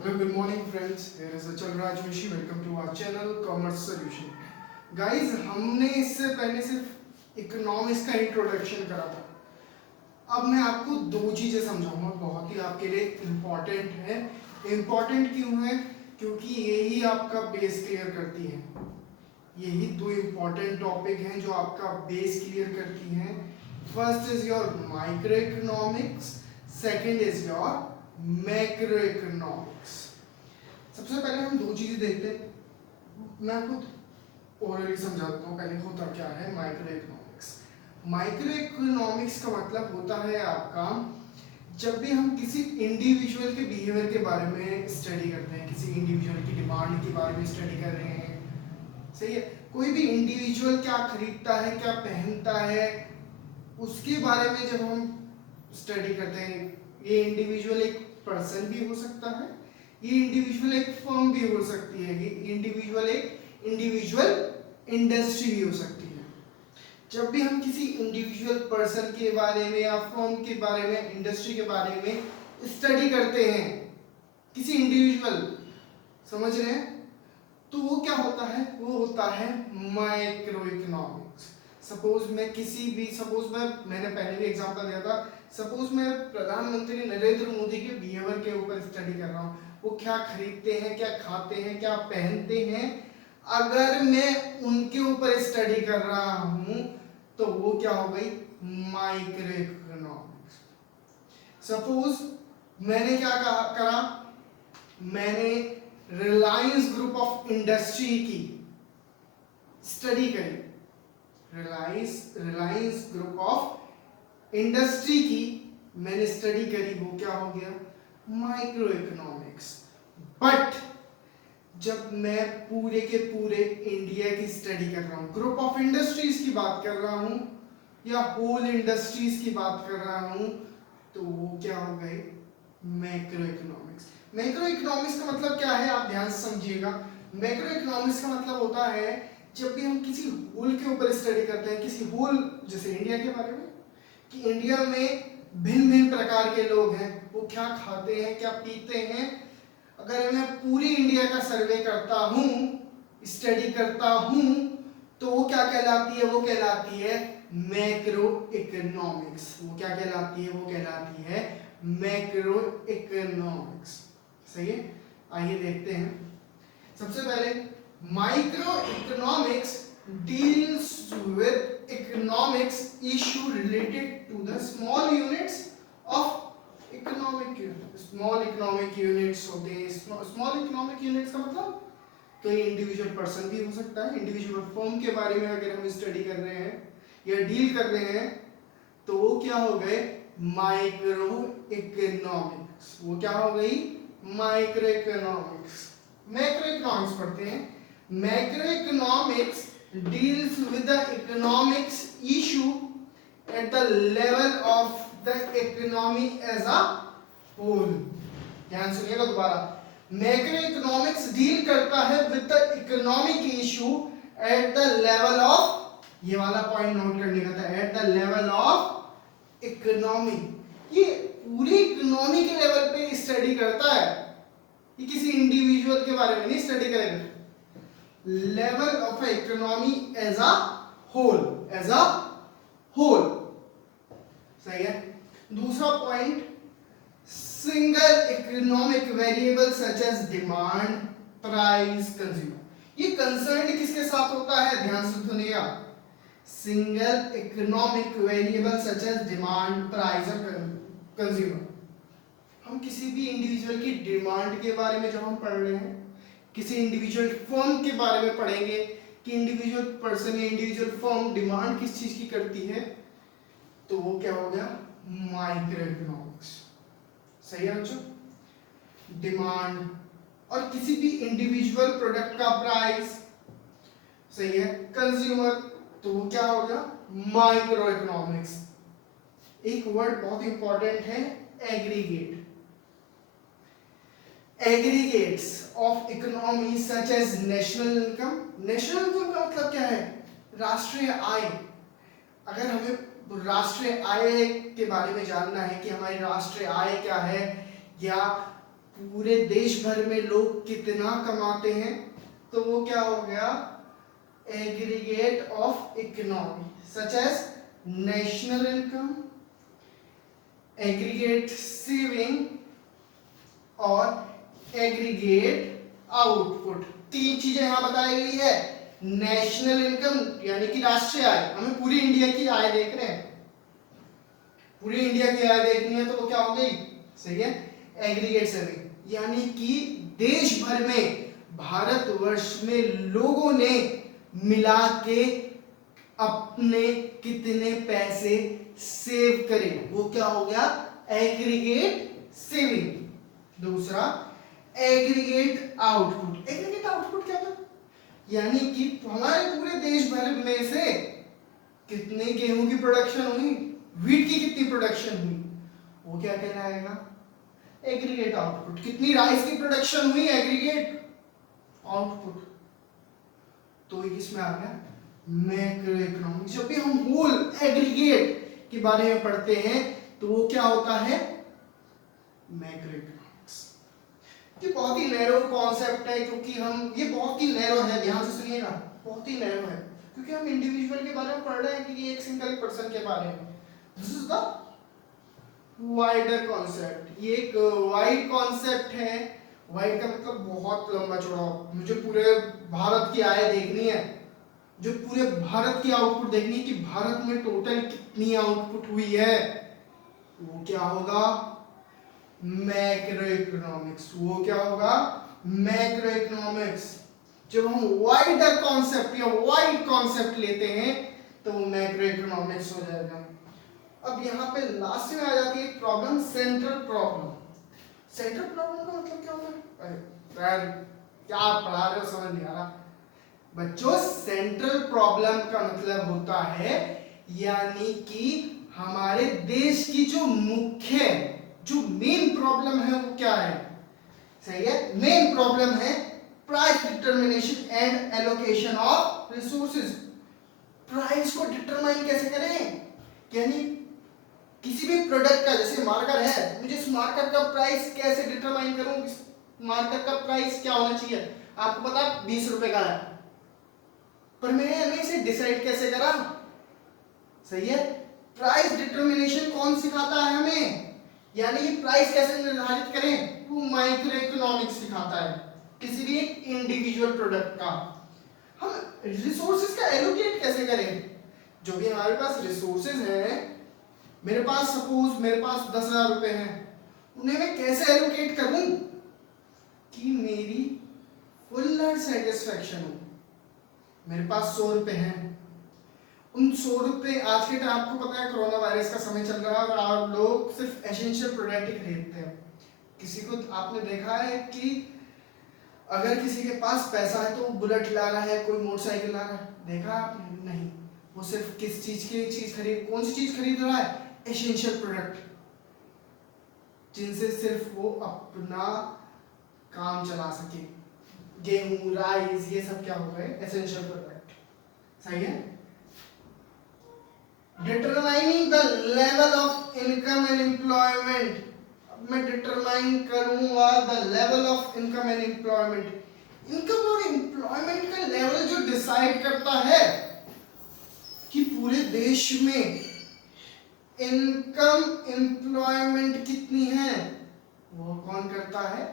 Hello, good morning friends. Here is Achal Raj Rishi. Welcome to our channel Commerce Solution. Guys, हमने इससे पहले सिर्फ economics का introduction करा था। अब मैं आपको दो चीजें समझाऊंगा, बहुत ही आपके लिए इम्पोर्टेंट है। इम्पोर्टेंट क्यों है? क्योंकि यही आपका बेस क्लियर करती है। यही दो इम्पोर्टेंट टॉपिक हैं जो आपका बेस क्लियर करती हैं। First is your micro economics, second is your macro economics. सबसे पहले हम दो चीजें देखते हैं। मैं आपको ओरली समझा देता हूँ पहले होता क्या है माइक्रो इकोनॉमिक्स। माइक्रो इकोनॉमिक्स का मतलब होता है आपका, जब भी हम किसी इंडिविजुअल के बिहेवियर के बारे में स्टडी करते हैं, किसी इंडिविजुअल की डिमांड के बारे में स्टडी कर रहे हैं, सही है, कोई भी इंडिविजुअल क्या खरीदता है, क्या पहनता है, उसके बारे में जब हम स्टडी करते हैं, ये इंडिविजुअल एक पर्सन भी हो सकता है, ये इंडिविजुअल एक फर्म भी हो सकती है, ये इंडिविजुअल एक इंडिविजुअल इंडस्ट्री भी हो सकती है। जब भी हम किसी इंडिविजुअल पर्सन के बारे में या फर्म के बारे में, इंडस्ट्री के बारे में स्टडी करते हैं, किसी इंडिविजुअल, समझ रहे हैं, तो वो क्या होता है? वो होता है माइक्रो इकोनॉमिक्स। सपोज मैंने पहले भी एग्जांपल दिया था। सपोज मैं प्रधानमंत्री नरेंद्र मोदी के बिहेवियर के ऊपर स्टडी कर रहा हूँ, वो क्या खरीदते हैं, क्या खाते हैं, क्या पहनते हैं, अगर मैं उनके ऊपर स्टडी कर रहा हूँ तो वो क्या हो गई? Micro economics. सपोज मैंने क्या करा, मैंने रिलायंस ग्रुप ऑफ इंडस्ट्री की स्टडी करी, रिलायंस ग्रुप ऑफ इंडस्ट्री की मैंने स्टडी करी, वो क्या हो गया? Micro economics. बट जब मैं पूरे के पूरे इंडिया की स्टडी कर रहा हूं, ग्रुप ऑफ इंडस्ट्रीज की बात कर रहा हूं या होल इंडस्ट्रीज की बात कर रहा हूं, तो वो क्या हो गए? Macro economics. मैक्रो इकोनॉमिक्स का मतलब क्या है, आप ध्यान से समझिएगा। मैक्रो इकोनॉमिक्स का मतलब होता है, जब भी हम किसी होल के ऊपर स्टडी करते हैं, किसी होल, जैसे इंडिया के बारे में, कि इंडिया में भिन्न भिन्न प्रकार के लोग हैं, वो क्या खाते हैं, क्या पीते हैं, अगर मैं पूरी इंडिया का सर्वे करता हूं, स्टडी करता हूं, तो वो क्या कहलाती है? वो कहलाती है मैक्रो इकोनॉमिक्स। वो क्या कहलाती है? वो कहलाती है मैक्रो इकोनॉमिक्स। सही है, आइए देखते हैं। सबसे पहले micro economics deals with economics issue related to the small units of economic unit. Small economic units होते हैं। स्मॉल इकोनॉमिक यूनिट्स का मतलब कोई इंडिविजुअल पर्सन भी हो सकता है, इंडिविजुअल फर्म के बारे में अगर हम स्टडी कर रहे हैं या डील कर रहे हैं, तो वो क्या हो गए? Micro economics. वो क्या हो गई? Micro economics. मैक्रो इकोनॉमिक्स पढ़ते हैं। Macro economics deals with the economics issue at the level of the economy as a whole. ध्यान सुनिएगा दोबारा। मैक्रो इकोनॉमिक्स डील करता है with the economic issue at the level of, ये वाला point note करने का था, at the level of economy. ये पूरी इकोनॉमी के लेवल पे स्टडी करता है, ये किसी इंडिविजुअल के बारे में नहीं स्टडी करेगा। Level of economy as a whole, as a whole. सही है। दूसरा point, single economic variable such as demand, price, consumer. ये कंसर्न किसके साथ होता है? ध्यान से सुनिएगा। Single economic variable such as demand, price और कंज्यूमर। हम किसी भी इंडिविजुअल की डिमांड के बारे में जब हम पढ़ रहे हैं, किसी इंडिविजुअल फर्म के बारे में पढ़ेंगे कि इंडिविजुअल पर्सन या इंडिविजुअल फर्म डिमांड किस चीज की करती है, तो वो क्या हो गया? Micro economics. सही है बच्चों। डिमांड और किसी भी इंडिविजुअल प्रोडक्ट का प्राइस, सही है। कंज्यूमर, तो वो क्या हो गया? Micro economics. एक वर्ड बहुत इंपॉर्टेंट है, aggregate. Aggregates of economy such as national income. National income का मतलब क्या है? राष्ट्रीय आय। अगर हमें राष्ट्रीय आय के बारे में जानना है कि हमारी राष्ट्रीय आय क्या है, या पूरे देश भर में लोग कितना कमाते हैं, तो वो क्या हो गया, aggregate of economy such as national income, aggregate saving और एग्रीगेट आउटपुट। तीन चीजें यहां बताई गई है। नेशनल इनकम यानी कि राष्ट्रीय आय, हमें पूरी इंडिया की आय देख रहे हैं, पूरी इंडिया की आय देखनी है, तो वो क्या हो गई, सही है, एग्रीगेट सेविंग यानी कि देश भर में, भारतवर्ष में लोगों ने मिला के अपने कितने पैसे सेव करे, वो क्या हो गया, एग्रीगेट सेविंग। दूसरा एग्रीगेट आउटपुट। एग्रीगेट आउटपुट क्या था, यानी कि हमारे पूरे देश भर में से कितने गेहूं की प्रोडक्शन हुई, व्हीट की कितनी प्रोडक्शन हुई, वो क्या कहलाएगा, एग्रीगेट आउटपुट। कितनी राइस की प्रोडक्शन हुई, एग्रीगेट आउटपुट। तो ये किसमें आ गया, मैक्रो इकोनॉमिक्स। जब भी हम होल एग्रीगेट के बारे में पढ़ते हैं तो वो क्या होता है, मैक्रो इकोनॉमिक्स। ये बहुत ही नैरो कॉन्सेप्ट है, क्योंकि हम, ये बहुत ही नैरो है, ध्यान से सुनिएगा, बहुत ही नैरो है, क्योंकि हम इंडिविजुअल के बारे में पढ़ रहे हैं कि एक सिंगल पर्सन के बारे में। This is the wider concept. ये एक वाइड कॉन्सेप्ट है। वाइड का मतलब बहुत लंबा चौड़ा। मुझे पूरे भारत की आय देखनी है, जो पूरे भारत की आउटपुट देखनी है कि भारत में टोटल कितनी आउटपुट हुई है, वो क्या होगा, मैक्रो इकोनॉमिक्स। वो क्या होगा, मैक्रो इकोनॉमिक्स। जब हम वाइडर कॉन्सेप्ट या वाइड कॉन्सेप्ट लेते हैं तो वो मैक्रो इकोनॉमिक्स हो जाएगा। अब यहाँ पे लास्ट में आ जाती है problem, central problem. Central problem का मतलब क्या होता है, अरे यार क्या पढ़ा रहे हो, समझ नहीं आ रहा बच्चों। सेंट्रल प्रॉब्लम का मतलब होता है, यानी कि हमारे देश की जो मुख्य, जो मेन प्रॉब्लम है वो क्या है, सही है, मेन प्रॉब्लम है price determination and allocation of resources. Price को डिटरमाइन कैसे करें, यानी किसी भी प्रोडक्ट का, जैसे मार्कर है, मुझे इस मार्कर का प्राइस कैसे डिटरमाइन करूं, इस मार्कर का प्राइस क्या होना चाहिए, आपको पता 20 रुपए का है, पर मैंने इसे डिसाइड कैसे करा, सही है। प्राइस डिटरमिनेशन कौन सिखाता है हमें, यानी ये प्राइस कैसे निर्धारित करें, वो माइक्रो इकोनॉमिक्स सिखाता है, किसी भी इंडिविजुअल प्रोडक्ट का। हम रिसोर्सेज का एलोकेट कैसे करें, जो भी हमारे पास रिसोर्सेज हैं, मेरे पास सपोज मेरे पास 10,000 रुपए हैं, उन्हें मैं कैसे एलोकेट करूं कि मेरी फुल सेटिस्फैक्शन हो। मेरे पास 100 रुपए हैं, उन 100 रुपए, आज के टाइम आपको पता है कोरोना वायरस का समय चल रहा है और आप लोग सिर्फ एसेंशियल प्रोडक्ट ही खरीदते हैं। किसी को आपने देखा है कि अगर किसी के पास पैसा है तो वो बुलेट ला रहा है, कोई मोटरसाइकिल ला रहा है, देखा आपने, नहीं। वो सिर्फ किस चीज की चीज खरीद, कौन सी चीज खरीद रहा है, एसेंशियल प्रोडक्ट, जिनसे सिर्फ वो अपना काम चला सके। गेहूं, राइस, ये सब क्या हो गए, एसेंशियल प्रोडक्ट, सही है। Determining the level of income and employment. अब मैं डिटरमाइन करूंगा the level of income and employment. Income और एम्प्लॉयमेंट का लेवल जो डिसाइड करता है कि पूरे देश में इनकम एम्प्लॉयमेंट कितनी है, वो कौन करता है,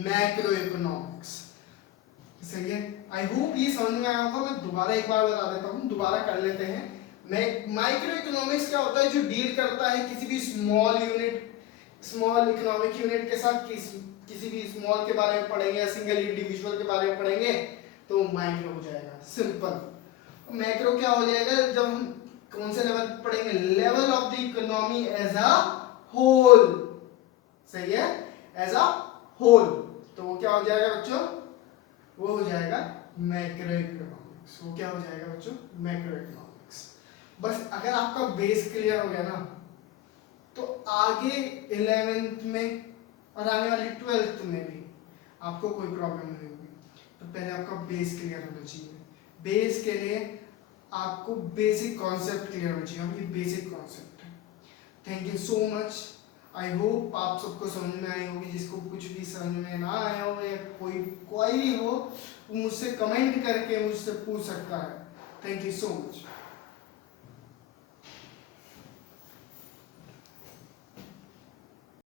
मैक्रो इकोनॉमिक्स, सही है। आई होप ये समझ में आया होगा। मैं दोबारा एक बार बता देता हूँ, दोबारा कर लेते हैं। माइक्रो इकोनॉमिक्स क्या होता है, जो डील करता है किसी भी small unit, small economic unit के साथ। किसी भी स्मॉल के बारे में पढ़ेंगे, सिंगल इंडिविजुअल के बारे में पढ़ेंगे तो माइक्रो हो जाएगा, सिंपल। मैक्रो क्या हो जाएगा, जब हम कौन से लेवल पढ़ेंगे, level of the economy as a whole, सही है, एज अ होल। तो वो क्या हो जाएगा बच्चों, वो हो जाएगा मैक्रो इकोनॉमिक्स। वो क्या हो जाएगा बच्चों, मैक्रो इकोनॉमिक्स। बस अगर आपका बेस क्लियर हो गया ना, तो आगे 11th में और आने वाली 12th में भी आपको कोई प्रॉब्लम नहीं होगी। तो पहले आपका बेस क्लियर होना चाहिए। बेस के लिए आपको बेसिक कॉन्सेप्ट क्लियर होना चाहिए, और ये बेसिक कॉन्सेप्ट है। Thank you so much. I hope आप सबको समझ में आई होगी। जिसको कुछ भी समझ में ना आया हो या कोई क्वेरी हो वो मुझसे कमेंट करके मुझसे पूछ सकता है। Thank you so much.